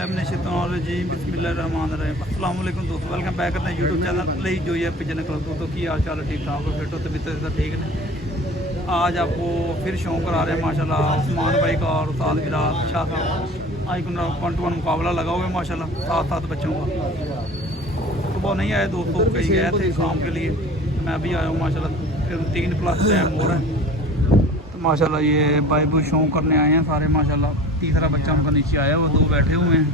बिस्मिल्लाहिर्रहमानिर्रहीम बिस्मिल्लाहिर्रहमानिर्रहीम अस्सलाम वालेकुम दोस्तों, वेलकम बैक करते हैं यूट्यूब चैनल ले जो है पिजन क्लब। दोस्तों की हाल चाल ठीक ठाक हो, फिट हो, तबीयत ठीक है। आज आपको फिर शौक करा रहे हैं माशाल्लाह उस्मान भाई का और उस्ताद बिलाल शाह साहब। आज 1-1 मुकाबला लगा हुआ है माशाल्लाह 7 बच्चों का। सुबह नहीं आए दोस्तों, कहीं गए थे काम के लिए, मैं भी आया हूँ माशाल्लाह। 3+ टाइम हो रहा है तो माशाल्लाह ये भाई भी शौक करने आए हैं सारे माशाल्लाह। तीसरा बच्चा उनका नीचे आया, वो 2 बैठे हुए हैं।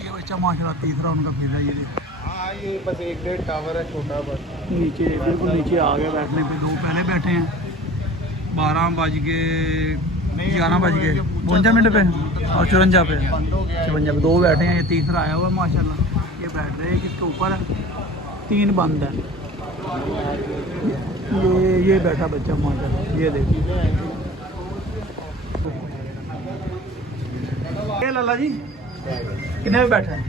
ये बच्चा माशाल्लाह तीसरा उनका फिर है। ये बस 1-1.5 टावर है छोटा, बस नीचे बिल्कुल नीचे आ गया बैठने पे। 2 पहले बैठे हैं 12:52 पे और 54 पे 54 पे 2 बैठे हैं। ये तीसरा आया हुआ है माशाल्लाह। ये बैठ रहे हैं किसके ऊपर है, 3 बंद है। ये बैठा बच्चा माशाल्लाह, ये देखिए। ये लाला जी कितने में बैठा है,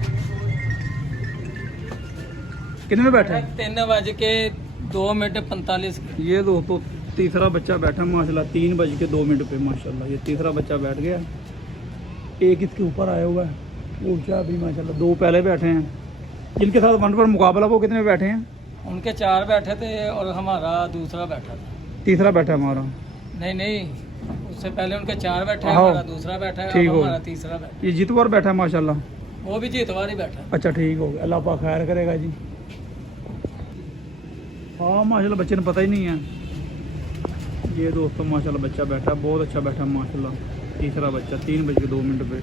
कितने में बैठा है? 3:02:45। ये दोस्तों तीसरा बच्चा बैठा माशाल्लाह 3:02 पे माशाल्लाह। ये तीसरा बच्चा बैठ गया। एक इसके ऊपर आया हुआ है ऊंचा भी माशाल्लाह। 2 पहले बैठे हैं जिनके साथ 1 पर मुकाबला, वो कितने में बैठे हैं? उनके 4 बैठे थे और हमारा दूसरा बैठा था। तीसरा बैठा हमारा। नहीं, उससे पहले उनके 4 बैठे हैं, हाँ। हमारा दूसरा बैठा है, ठीक अब हो। हमारा तीसरा बैठा ये जीतवार बैठा है माशाल्लाह। वो भी जीतवार ही बैठा है। अच्छा ठीक हो गया, अल्लाह पाक खैर करेगा जी। हाँ माशाल्लाह बच्चे ने पता ही नहीं है। ये दोस्तों माशाल्लाह बच्चा बैठा, बहुत अच्छा बैठा माशाल्लाह। तीसरा बच्चा 3:02 पे।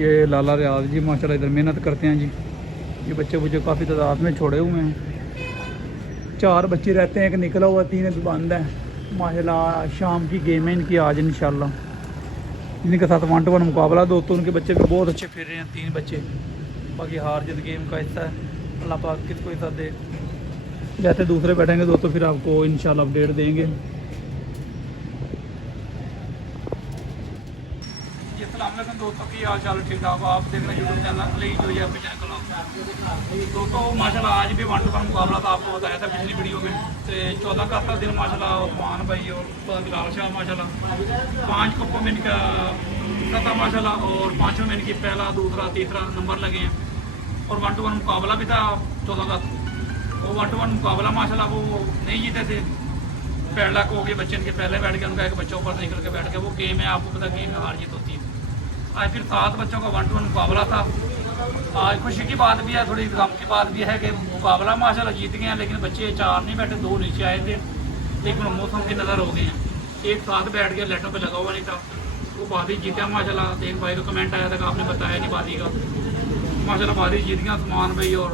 ये लाला रियाज जी माशाल्लाह इधर मेहनत करते हैं जी। ये बच्चे मुझे काफ़ी तादाद में छोड़े हुए हैं। 4 बच्चे रहते हैं, एक निकला हुआ, 3 बंद है माशाल्लाह। शाम की गेम है इनकी आज इंशाल्लाह। इनके साथ 1-1 मुकाबला। दोस्तों उनके बच्चे भी बहुत अच्छे फिर रहे हैं, 3 बच्चे। बाकी हार जीत गेम का हिस्सा है, अल्लाह पाक किसको हिस्सा दे। जैसे दूसरे बैठेंगे दोस्तों फिर आपको इंशाल्लाह अपडेट देंगे। दोस्तों की हाल चाल ठीक ठाक, आप देख रहे हैं यूट्यूब चैनल जो है दोस्तों माशाल्लाह। आज भी 1-1 मुकाबला था, आपको बताया था पिछली वीडियो में। तो 14 का दिन माशाल्लाह उस्मान भाई और बिलाल शाह माशाल्लाह 5 कपों में इनका था माशाल्लाह। और 5 में इनकी पहला, दूसरा, तीसरा नंबर लगे हैं। और 1-1 मुकाबला भी था 14 का। वो 1-1 मुकाबला माशाल्लाह वो नहीं जीते थे। पहला को गए बच्चे इनके पहले बैठ गए, उनका एक बच्चा ऊपर निकल के बैठ गया। वो गेम है, आपको पता गेम में हार जीत होती है। आज फिर 7 बच्चों का 1-1 मुकाबला था। आज खुशी की बात भी है, थोड़ी गम की बात भी है कि मुकाबला माशाल्लाह जीत गए हैं, लेकिन बच्चे 4 नहीं बैठे, 2 नीचे आए थे। लेकिन मौसम की नज़र हो गए हैं। एक साथ बैठ गया, लाइटों पे लगा हुआ नहीं था। वो बादी जीता माशाल्लाह। एक भाई का कमेंट आया था कि आपने बताया नहीं बादी का। माशाल्लाह बादी जीत गया उस्मान भाई और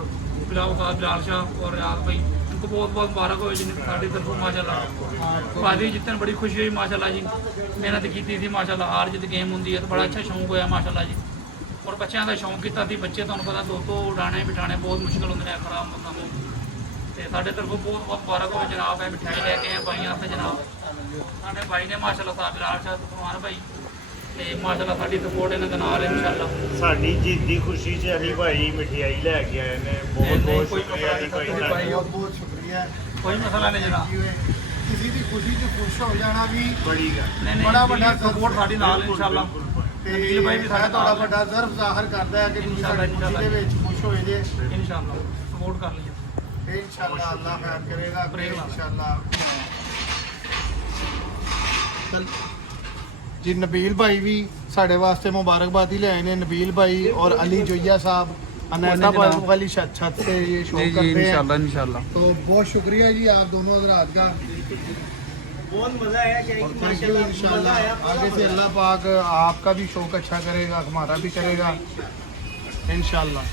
बिलाल शाह और रियाज भाई। इनको बहुत बहुत मुबारक हो जिनकी साड़ी तरफ माशाल्लाह बादी जितने बड़ी खुशी हुई माशाल्लाह जी। मेहनत की थी माशाल्लाह। हार जित गेम होंगी है तो बड़ा अच्छा शौक होया माशाल्लाह जी। और बच्चों का शौक किया थी। बच्चे तो पता दोस्तों उड़ाने बिठाने बहुत मुश्किल होंगे हैं, खराब मौसम में। तो साढ़े तरफों बहुत बहुत मुबारक हो जनाब। है मिठाई लैके आए भाइयों से जनाब। साढ़े भाई ने माशाल्लाह साहब बिलाल शाह उस्मान भाई ਤੇ ਮਾਸ਼ਾਅੱਲਾ ਸਾਡੀ ਸਪੋਰਟ ਇਹਨਾਂ ਦੇ ਨਾਲ ਇਨਸ਼ਾਅੱਲਾ। ਸਾਡੀ ਜਿੱਤ ਦੀ ਖੁਸ਼ੀ 'ਚ ਅਲੀ ਭਾਈ ਮਠਿਆਈ ਲੈ ਕੇ ਆਏ ਨੇ। ਬਹੁਤ ਬਹੁਤ ਸ਼ੁਕਰੀਆ ਅਲੀ ਭਾਈ ਦਾ, ਬਹੁਤ ਬਹੁਤ ਸ਼ੁਕਰੀਆ। ਕੋਈ ਮਸਲਾ ਨਹੀਂ ਜਨਾਬ, ਕਿਸੇ ਦੀ ਖੁਸ਼ੀ 'ਚ ਖੁਸ਼ ਹੋ ਜਾਣਾ ਵੀ ਬੜੀ ਗੱਲ, ਨਹੀਂ ਬੜਾ ਵੱਡਾ ਸਪੋਰਟ ਸਾਡੀ ਨਾਲ ਇਨਸ਼ਾਅੱਲਾ। ਤੇ ਭਾਈ ਵੀ ਸਾਡਾ ਤੁਹਾਡਾ ਵੱਡਾ ਜ਼ਰਫ ਜ਼ਾਹਰ ਕਰਦਾ ਹੈ ਕਿ ਤੁਸੀਂ ਸਾਡੇ ਖੁਸ਼ੀ ਦੇ ਵਿੱਚ ਖੁਸ਼ ਹੋਏ ਜੇ। ਇਨਸ਼ਾਅੱਲਾ ਸਪੋਰਟ ਕਰ ਲਈਏ ਇਨਸ਼ਾਅੱਲਾ, ਅੱਲਾਹ ਖੈਰ ਕਰੇਗਾ ਇਨਸ਼ਾਅੱਲਾ। जी नबील भाई भी साढ़े वास्ते मुबारकबादी ले आए हैं। नबील भाई और अली जोया साहब अनैताबाद वाली छत से ये शो करते हैं इंशाल्लाह। तो बहुत शुक्रिया जी आप दोनों हज़रात का, बहुत मज़ा आया इंशाल्लाह। आगे से अल्लाह पाक आपका भी शौक अच्छा करेगा, हमारा भी करेगा इंशाल्लाह।